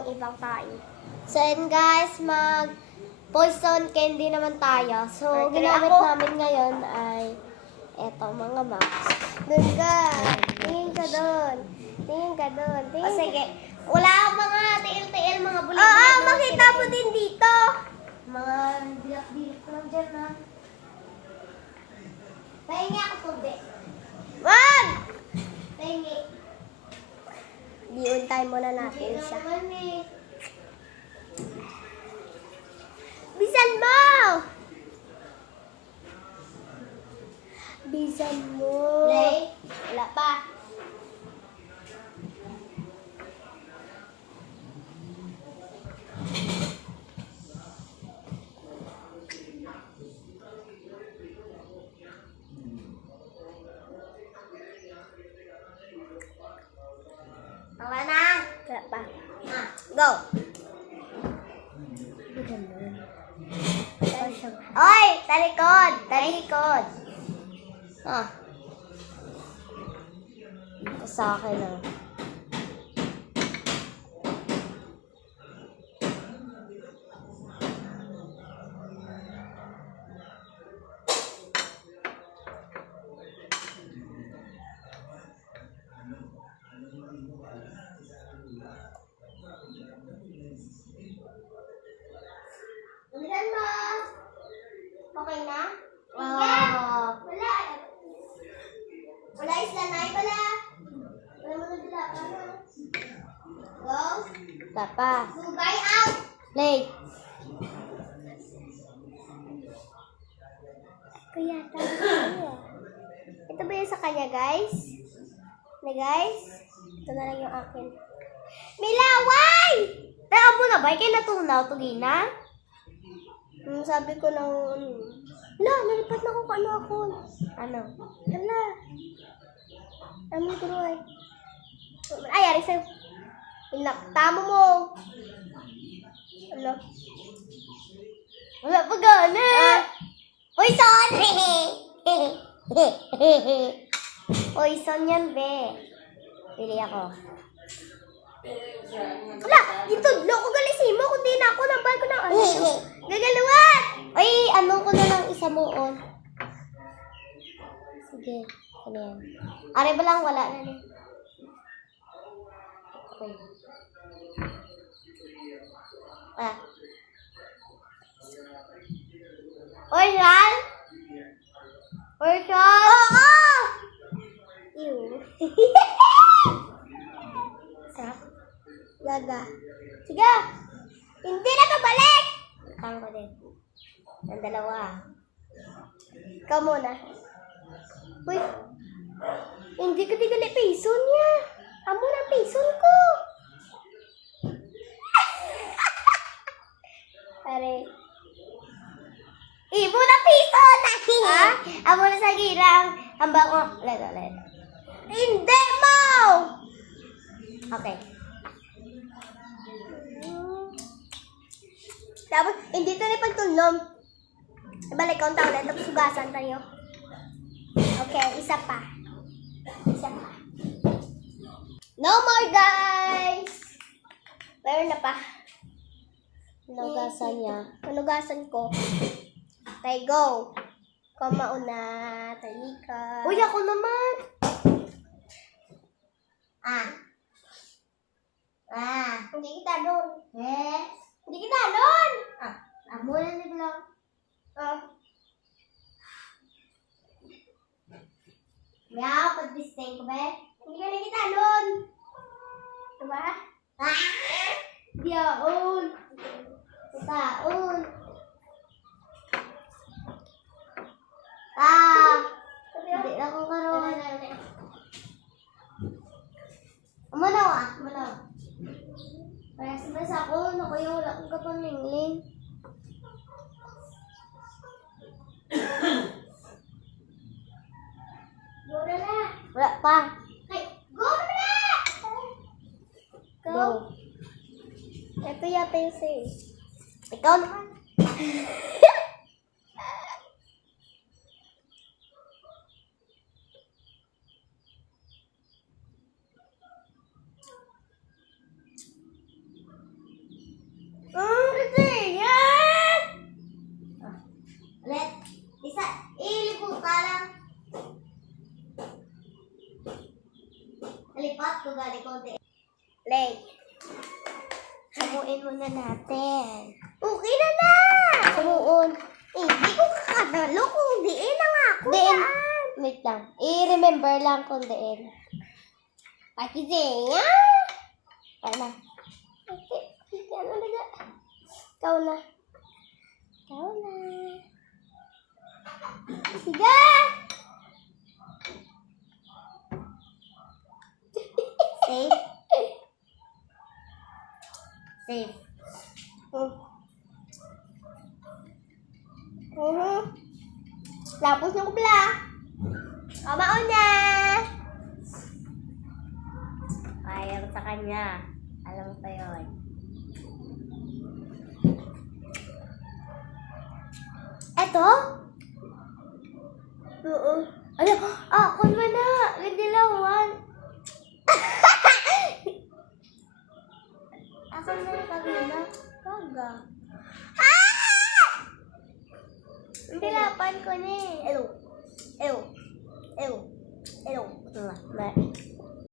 ibang pain. So, and guys, poison candy naman tayo. So, ginamit namin ngayon ay eto, mga maps. Doon ka. Tingin ka doon. Tingin ka doon. O, sige. Wala akong mga tiil-tiil, mga bulit-bulit. Oo, makita mo din dito. Mga dilak-dilak lang dyan, ha. Pahingi ako tubig. Wag! Pahingi. Diuntay muna natin siya. Bisan mo! Bisan mo. Ray? Wala pa. Wala na. Wala pa. Go. Oy! Talikod! Talikod! Ah. Ito sa akin ah. Bilisan mo! Okay na? Wow! Wala! Wala isla na wala! Wala mo na dila pa na. Go! Tapa! Sugay out! Late! Kaya tayo. Ito ba yung sa kanya, guys? Na guys? Ito na lang yung akin. May laway! Teka muna ba? Kaya natunaw, tugina? Sabi ko ng... Hala, nalipat na kung ano ako. Ano? Hala. Ano ko ay? Ay, ari sa'yo. Tama mo. Hala. Wala pa gana. Uy, sorry! Poison yan, be. Pili ako. Wala, ito, loko galisin mo. Kundi na ako, nambal ko ng ano. Gagaluwan! Ay, ano ko na lang isa mo on. Sige, ano yan. Are ba lang, wala na niya. Okay. Ah. Oy, Ral? Oy, Ral? Oo! Ew. Sarap. Gaga. Sige. Hindi na pabalik. Tama ko din. Ang dalawa. Ikaw muna. Uy. Hindi ko tigali pison niya. Amo na pison ko. Pare. Ibo na pison. Ha? Amo na sa girang. Hambang ko. Ulit. Hindi mo! Okay. Tapos, hindi tayo pagtulong. Ibalik ko ang tao na, tapos hugasan tayo. Okay, isa pa. Isa pa. No more, guys! Meron na pa. Hugasan niya. Hugasan ko. Okay, go. Ikaw mauna. Talika. Uy, ako naman! Hindi kita doon. Hindi kita doon! Amo na nila. Meow, pag-distain ko ba? Hindi ka na kita doon. Diba? Diyaon. Taon. Hindi na ko karoon. Manaw. Kaya sa ako, nakuya wala akong kapamingling. Go na. Wala pa. Hey, go na! Go. Ito yata yung sa'yo. Ikaw naman. Lay. Samuin muna natin. Okay na na! Samuon. Hindi ko kakadalo kung diin na nga ako. Diin. Wait lang. I-remember lang kung diin. Pati Zeya. Ano? Okay. Ano na? Ikaw na. Ikaw na. Sige! Safe. Safe. Tapos yung kupla. O, mauna. Ayaw sa kanya. Alam mo pa yun. Eto? Oo. Ano? Kun mo na. Ganda lawan. Ako na kagina. Kaga. Pilapan ko ni. Hello. Hello. Hello. Hello.